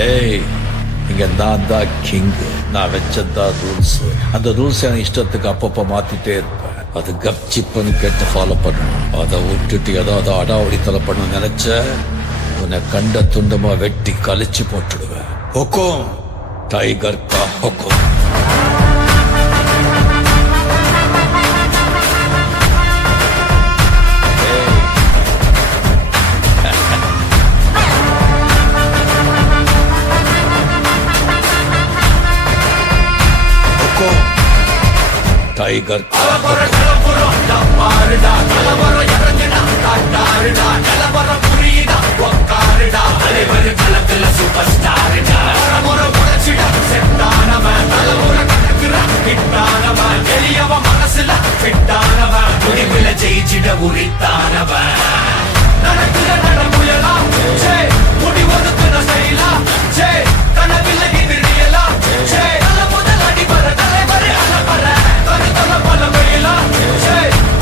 ஏய், இங்க நான் தான் கிங். நான் வச்சதான் ரூல்ஸ். அந்த ரூல்ஸ் என் இஷ்டத்துக்கு அப்பப்ப மாத்திட்டே இருப்பேன். அது கப்சிப்புன்னு கேட்டு ஃபாலோ பண்ணணும். அதை விட்டுட்டு ஏதாவது அடாவடித்தலை பண்ண நினைச்ச உன்னை கண்ட துண்டமா வெட்டி கழிச்சு போட்டுடுவேன். ஹொக்கும், டைகர் கா ஹொக்கும். டைகர் ஜெயிச்சிட உரித்தானவன் நடக்குற நடமுயலா முடி ஒதுக்குன செயலா கனவில்லை இது ரியலா முதல் அடி வர தலைவர் அலவர தருதல பல வெயிலா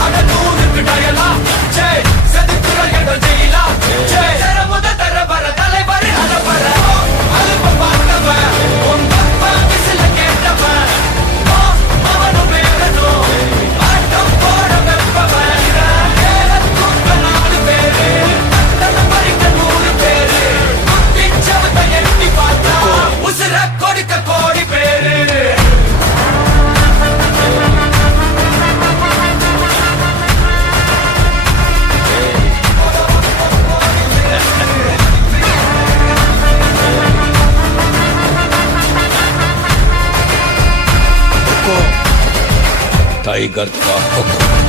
அட நூறுக்கு டயலா செதுக்குற எட ஜெயிலா முத தர வர தலைவர் அலவர அலுப்ப பார்த்தவன் உங்க விசில கேட்டவன் அவனும் பேரனும் ஆட்டம் போட வெப்பவன் தூக்க 4 பேரு தன்னை பறிக்க 100 பேரு குத்திச்சவத்தை எட்டி பார்த்தா உசுர கொடுக்க கோடி பேரு. டைகர் கா ஹொக்கும்.